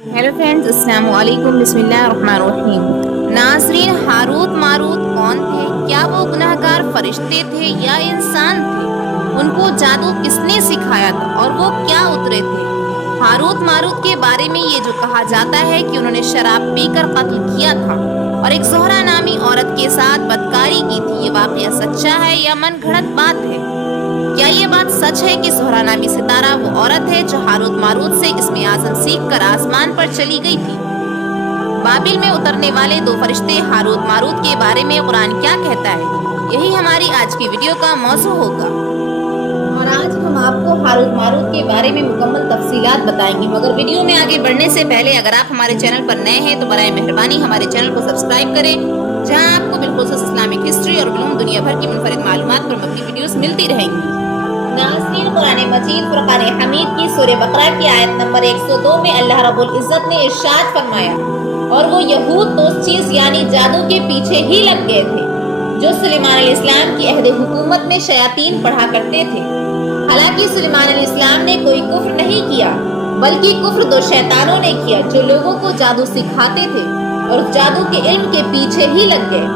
Hello friends, अस्सलाम वालेकुम, बिस्मिल्लाहिर्रहमानिर्रहीम। नाज़रीन, हारूत मारूत कौन थे? क्या वो गुनहगार फरिश्ते थे या इंसान थे? उनको जादू किसने सिखाया था और वो क्या उतरे थे? हारूत मारूत के बारे में ये जो कहा जाता है कि उन्होंने शराब पीकर कत्ल किया था और एक ज़ोहरा नामी औरत के साथ बदकारी की थी, ये वाक़या सच्चा है या मन घड़त बात है? क्या ये बात सच है कि ज़ोहरा नामी सितारा वो औरत है जो हारूत मारूत से इस्म आज़म सीख कर आसमान पर चली गई थी? बाबिल में उतरने वाले दो फरिश्ते हारूत मारूत के बारे में कुरान क्या कहता है? यही हमारी आज की वीडियो का मौजू होगा और आज हम आपको हारूत मारूत के बारे में मुकम्मल तफसीलात बताएंगे। मगर वीडियो में आगे बढ़ने से पहले अगर आप हमारे चैनल पर नए हैं तो बराए मेहरबानी हमारे चैनल को सब्सक्राइब करें, जहां आपको बिलखुसूस इस्लामिक हिस्ट्री और उलूम दुनिया भर की मुनफरिद मालूमात पर मबनी वीडियोस मिलती रहेंगी। नाज़रीन, कुरान मजीद फुरक़ान हमीद की सूरह बकरा की आयत नंबर 102 में अल्लाह रब्बुल इज़्ज़त ने इरशाद फरमाया, और वो यहूद तो उस चीज़ यानी जादू के पीछे ही लग गए थे जो सुलेमान अलैहिस्सलाम की अहद हुकूमत में शयातीन पढ़ा करते थे। हालांकि सुलेमान अलैहिस्सलाम ने कोई कुफ्र नहीं किया, बल्कि कुफ्र दो शैतानों ने किया जो लोगों को जादू सिखाते थे और उस जादू के इल्म के पीछे ही लग गए,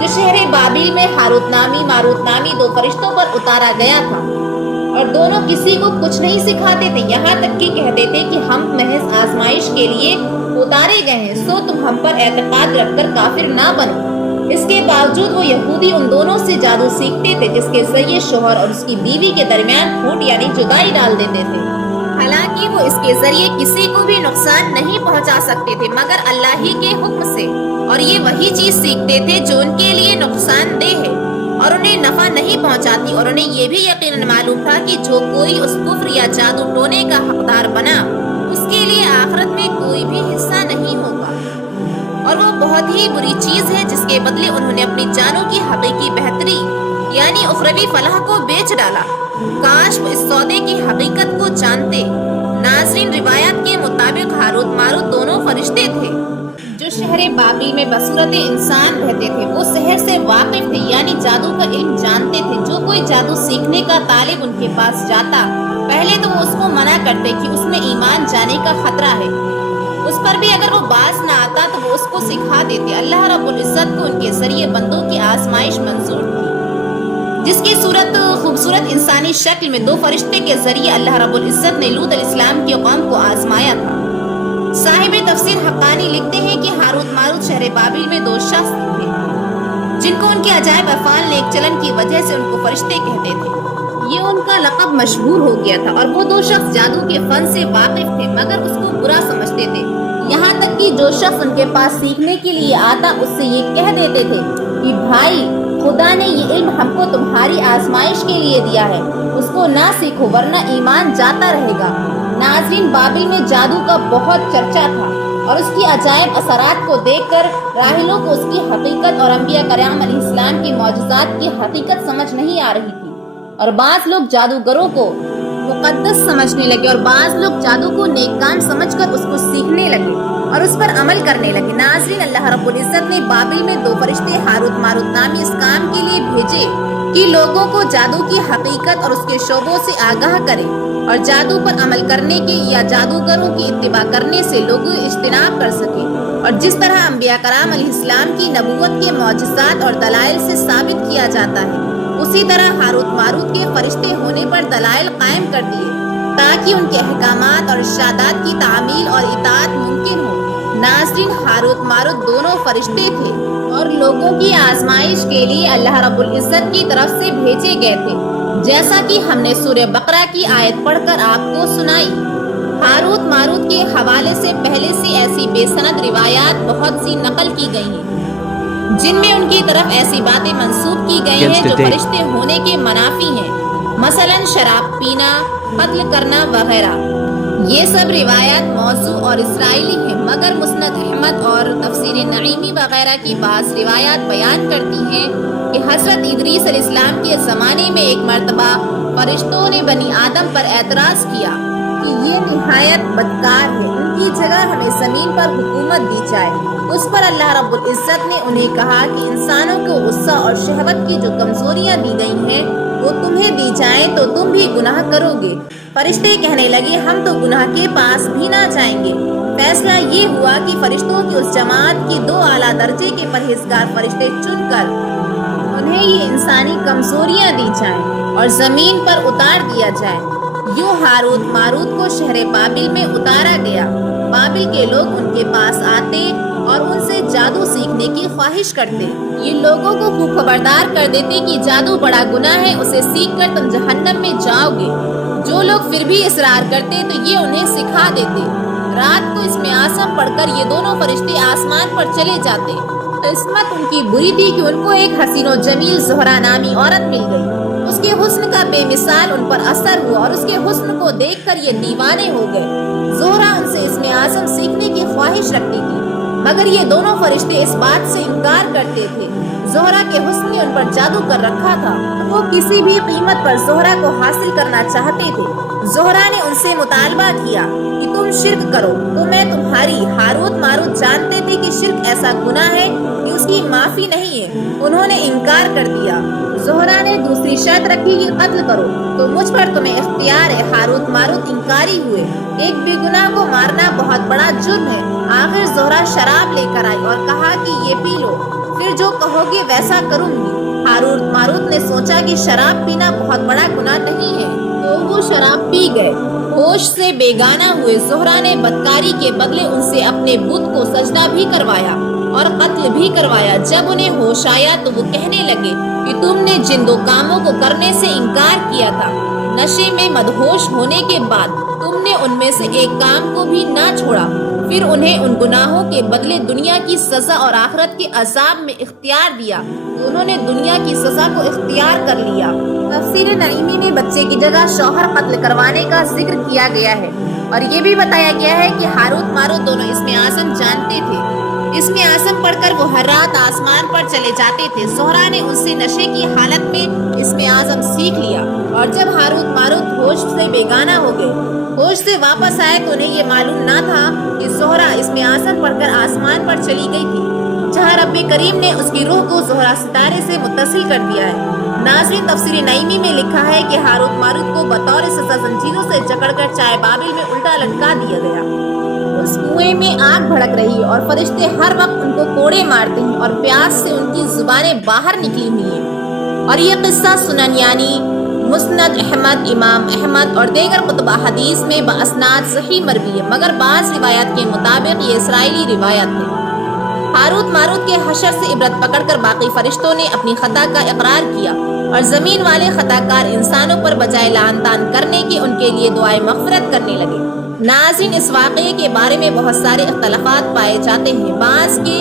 जो शहर बाबिल में हारूत नामी मारूत नामी दो फरिश्तों पर उतारा गया था। और दोनों किसी को कुछ नहीं सिखाते थे, यहाँ तक कि कहते थे कि हम महज आजमाइश के लिए उतारे गए हैं, सो तुम हम पर एतकाद रखकर काफिर ना बनो। इसके बावजूद वो यहूदी उन दोनों से जादू सीखते थे, जिसके जरिए शोहर और उसकी बीवी के दरमियान फूट यानी जुदाई डाल देते थे। हालांकि वो इसके जरिए किसी को भी नुकसान नहीं पहुंचा सकते थे मगर अल्लाह ही के हुक्म से, और ये वही चीज सीखते थे जो उनके लिए नुकसानदेह है और उन्हें नफा नहीं पहुंचाती, और उन्हें ये भी यकीनन मालूम था कि जो कोई उस कुफ्र या जादू टोने का हकदार बना उसके लिए आखिरत में कोई भी हिस्सा नहीं होगा, और वो बहुत ही बुरी चीज है जिसके बदले उन्होंने अपनी जानों की हकीकी बेहतरी यानी उखरवी फलाह को बेच डाला। काश वो इस सौदे की हकीकत को जानते। नाज़रीन, रिवायत के मुताबिक हारूत मारूत दोनों फरिश्ते थे जो शहर बाबिल में बसूरत इंसान रहते थे। वो शहर से वाकिफ थे यानी जादू का इल्म जानते थे। जो कोई जादू सीखने का तालिब उनके पास जाता, पहले तो वो उसको मना करते कि उसमें ईमान जाने का खतरा है। उस पर भी अगर वो बाज ना आता तो वो उसको सिखा देते। अल्लाह रब्बुल इज़्ज़त को उनके जरिए बंदों की आजमाइश मंजूर थी, जिसकी सूरत खूबसूरत इंसानी शक्ल में दो फरिश्ते के जरिए अल्लाह रब्बुल इज़्ज़त ने लूत अलैहिस्सलाम की कौम को आजमाया था। साहिब तफसीर हक्कानी लिखते हैं कि हारूत मारूत शहर बाबिल में दो शख्स थे जिनको उनके अजायब अफ़ाल नेक चलन की वजह से उनको फरिश्ते कहते थे। ये उनका लक़ब मशहूर हो गया था और वो दो शख्स जादू के फन से वाकिफ थे मगर उसको बुरा समझते थे। यहाँ तक कि जो शख्स उनके पास सीखने के लिए आता उससे ये कह देते थे कि भाई, खुदा ने ये इल्म हमको तुम्हारी आजमाइश के लिए दिया है, उसको ना सीखो वरना ईमान जाता रहेगा। नाज़रीन, बाबिल में जादू का बहुत चर्चा था और उसकी अजायब असरात को देखकर राहिलों को उसकी हकीकत और अंबिया करम अलैहिस्सलाम की मौजज़ात की हकीकत समझ नहीं आ रही थी, और बाज़ लोग जादूगरों को मुक़द्दस समझने लगे और बाज़ लोग जादू को नेक काम समझकर उसको सीखने लगे और उस पर अमल करने लगे। नाज़रीन, अल्लाह रब्बुल इज़्ज़त ने बाबिल में दो फरिश्ते हारूत मारूत नामी इस काम के लिए भेजे कि लोगों को जादू की हकीकत और उसके शोबों से आगाह करें और जादू पर अमल करने के या जादूगरों की इत्तिबा करने से लोग इज्तिनाब कर सके। और जिस तरह अंबिया कराम अलैहिस्सलाम की नबूवत के मौजज़ात और दलाइल से साबित किया जाता है, उसी तरह हारूत मारूत के फरिश्ते होने पर दलाइल कायम कर दिए ताकि उनके अहकामात और इरशादात की तामील और इताअत मुमकिन हो। नाज़रीन, हारूत मारूत दोनों फरिश्ते थे और लोगों की आजमाइश के लिए अल्लाह रब्बुल इज़्ज़त की तरफ से भेजे गए थे, जैसा कि हमने सूरह बकरा की आयत पढ़कर आपको सुनाई। हारूत मारूत के हवाले से पहले से ऐसी बेसनद रिवायात बहुत सी नकल की गई हैं जिनमें उनकी तरफ ऐसी बातें मंसूब की गई हैं जो फरिश्ते होने के मनाफी हैं, मसलन शराब पीना, कत्ल करना वगैरह। ये सब रिवायात मौजू और इसराइली हैं, मगर मुस्नद अहमद और तफसीर नईमी वगैरह की बाज़ रिवायात बयान करती हैं कि हज़रत इदरीस अलैहिस्सलाम के ज़माने में एक मर्तबा फरिश्तों ने बनी आदम पर एतराज़ किया कि ये निहायत बदकार है, उनकी जगह हमें ज़मीन पर हुकूमत दी जाए। उस पर अल्लाह रब्बुल इज़्ज़त ने उन्हें कहा कि इंसानों को गुस्सा और शहवत की जो कमज़ोरियाँ दी गई हैं वो तुम्हें दी जाएं तो तुम भी गुनाह करोगे। फरिश्ते कहने लगे, हम तो गुनाह के पास भी ना जाएंगे। فیصلہ یہ ہوا کہ فرشتوں کی اس جماعت کی 2 اعلیٰ درجے کے پرہیزگار فرشتے چن کر انہیں یہ انسانی کمزوریاں دی جائیں اور زمین پر اتار دیا جائے۔ یوں ہاروت ماروت کو شہر بابل میں اتارا گیا۔ بابل کے لوگ ان کے پاس آتے اور ان سے جادو سیکھنے کی خواہش کرتے۔ یہ لوگوں کو خوب خبردار کر دیتے کہ جادو بڑا گناہ ہے، اسے سیکھ کر تم جہنم میں جاؤ گے۔ جو لوگ پھر بھی اصرار کرتے تو یہ انہیں سکھا دیتے۔ رات کو اسم اعظم پڑھ کر یہ دونوں فرشتے آسمان پر چلے جاتے۔ قسمت ان کی بری تھی کہ ان کو ایک حسین و جمیل زہرا نامی عورت مل گئی۔ اس کے حسن کا بے مثال ان پر اثر ہوا اور اس کے حسن کو دیکھ کر یہ دیوانے ہو گئے۔ زہرا ان سے اسم اعظم سیکھنے کی خواہش رکھتی تھی، مگر یہ دونوں فرشتے اس بات سے انکار کرتے تھے۔ زہرا کے حسن نے ان پر جادو کر رکھا تھا۔ وہ کسی بھی قیمت پر زہرا کو حاصل کرنا چاہتے تھے۔ زہرا نے ان سے مطالبہ کیا کہ تم شرک کرو تو میں تمہاری۔ ہاروت ماروت جانتے تھے کہ شرک ایسا گناہ ہے کہ اس کی معافی نہیں ہے۔ انہوں نے انکار کر دیا۔ زہرا نے دوسری شرط رکھی کہ قتل کرو تو مجھ پر تمہیں اختیار ہے۔ ہاروت ماروت انکاری ہوئے۔ ایک بے گناہ کو مارنا بہت بڑا جرم ہے۔ آخر زہرا شراب لے کر آئی اور کہا کہ یہ پی لو، پھر جو کہو گے ویسا کروں گی۔ ہاروت ماروت نے سوچا کہ شراب پینا بہت بڑا گناہ نہیں ہے، تو وہ شراب پی گئے۔ ہوش سے بیگانہ ہوئے زہرا نے بدکاری کے بدلے ان سے اپنے بت کو سجدہ بھی کروایا اور قتل بھی کروایا۔ جب انہیں ہوش آیا تو وہ کہنے لگے کہ تم نے جن 2 کاموں کو کرنے سے انکار کیا تھا، نشے میں مدہوش ہونے کے بعد تم نے ان میں سے ایک کام کو بھی نہ چھوڑا۔ پھر انہیں ان گناہوں کے بدلے دنیا کی سزا اور آخرت کے عذاب میں اختیار دیا تو انہوں نے دنیا کی سزا کو اختیار کر لیا۔ تفسیر نعیمی میں بچے کی جگہ شوہر قتل کروانے کا ذکر کیا گیا ہے اور یہ بھی بتایا گیا ہے کہ ہاروت ماروت دونوں اسم اعظم جانتے تھے۔ اسم اعظم پڑھ کر وہ ہر رات آسمان پر چلے جاتے تھے۔ زہرا نے ان سے نشے کی حالت میں اسم اعظم سیکھ لیا اور جب ہاروت ماروت ہوش سے بیگانہ ہو گئے، ہوش سے واپس آئے تو انہیں یہ معلوم نہ تھا کہ زہرا اسم اعظم پڑھ کر آسمان پر چلی گئی تھی، جہاں رب کریم نے اس کی روح کو زہرا ستارے سے متصل کر دیا ہے۔ ناظرین، تفسیر نعیمی میں لکھا ہے کہ ہاروت ماروت کو بطور سزا زنجیروں سے جکڑ کر چائے بابل میں الٹا لٹکا دیا گیا۔ اس کنویں میں آگ بھڑک رہی اور فرشتے ہر وقت ان کو کوڑے مارتے ہیں اور پیاس سے ان کی زبانیں باہر نکلی ہوئی ہیں۔ اور یہ قصہ سنن یعنی مسند احمد، امام احمد اور دیگر کتب حدیث میں باسناد صحیح مروی ہے، مگر بعض روایات کے مطابق یہ اسرائیلی روایت ہے۔ ہاروت ماروت کے حشر سے عبرت پکڑ کر باقی فرشتوں نے اپنی خطا کا اقرار کیا اور زمین والے خطا کار انسانوں پر بجائے لعن طعن کرنے کے ان کے لیے دعائے مغفرت کرنے لگے۔ ناظرین، اس واقعے کے بارے میں بہت سارے اختلافات پائے جاتے ہیں۔ بعض کے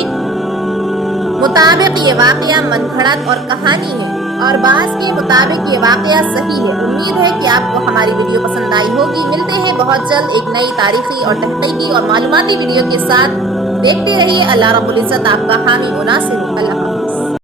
مطابق یہ واقعہ من گھڑت اور کہانی ہے اور بعض کے مطابق یہ واقعہ صحیح ہے۔ امید ہے کہ آپ کو ہماری ویڈیو پسند آئی ہوگی۔ ملتے ہیں بہت جلد ایک نئی تاریخی اور تحقیقی اور معلوماتی ویڈیو کے ساتھ۔ دیکھتے رہیے۔ اللہ رب العزت آپ کا حامی و ناصر ہو۔ اللہ